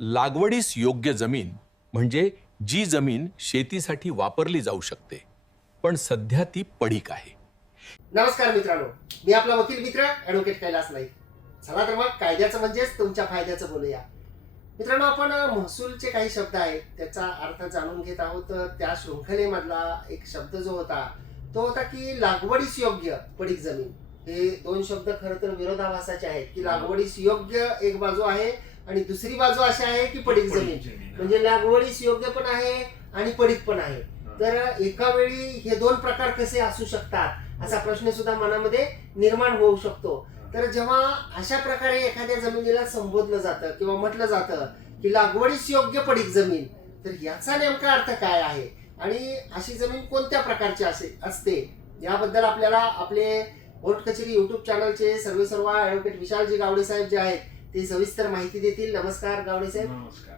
लागवडीस योग्य जमीन म्हणजे जी जमीन शेतीसाठी वापरली जाऊ शकते, पण सध्या ती पडीक आहे. नमस्कार मित्रांनो, मी आपला वकील मित्र ॲडव्होकेट कैलास नाईक. चला तर मग कायद्याचं म्हणजेच तुमच्या फायद्याचं बोलूया. मित्रांनो, आपण महसूलचे काही शब्द आहेत त्याचा अर्थ जाणून घेत आहोत. त्या शृंखलेमधला एक शब्द जो होता तो होता की लागवडीस योग्य पडीक जमीन. हे दोन शब्द खरं तर विरोधाभासाचे आहेत की लागवडीस योग्य एक बाजू आहे आणि दुसरी बाजू अशी आहे की पडीक जमीन. म्हणजे लागवडीस योग्य पण आहे आणि पडीक पण आहे. तर एका वेळी हे दोन प्रकार कसे असू शकतात असा प्रश्न सुद्धा मनामध्ये निर्माण होऊ शकतो. तर जेव्हा अशा प्रकारे एखाद्या जमिनीला संबोधलं जातं किंवा म्हटलं जातं की लागवडीस योग्य पडीक जमीन, तर याचा नेमका अर्थ काय आहे आणि अशी जमीन कोणत्या प्रकारची असते याबद्दल आपल्याला आपले कोर्ट कचेरी युट्यूब चॅनलचे सर्व ॲडव्होकेट विशालजी गावडे साहेब जे आहेत ते सविस्तर माहिती देतील. नमस्कार गावडे साहेब. नमस्कार.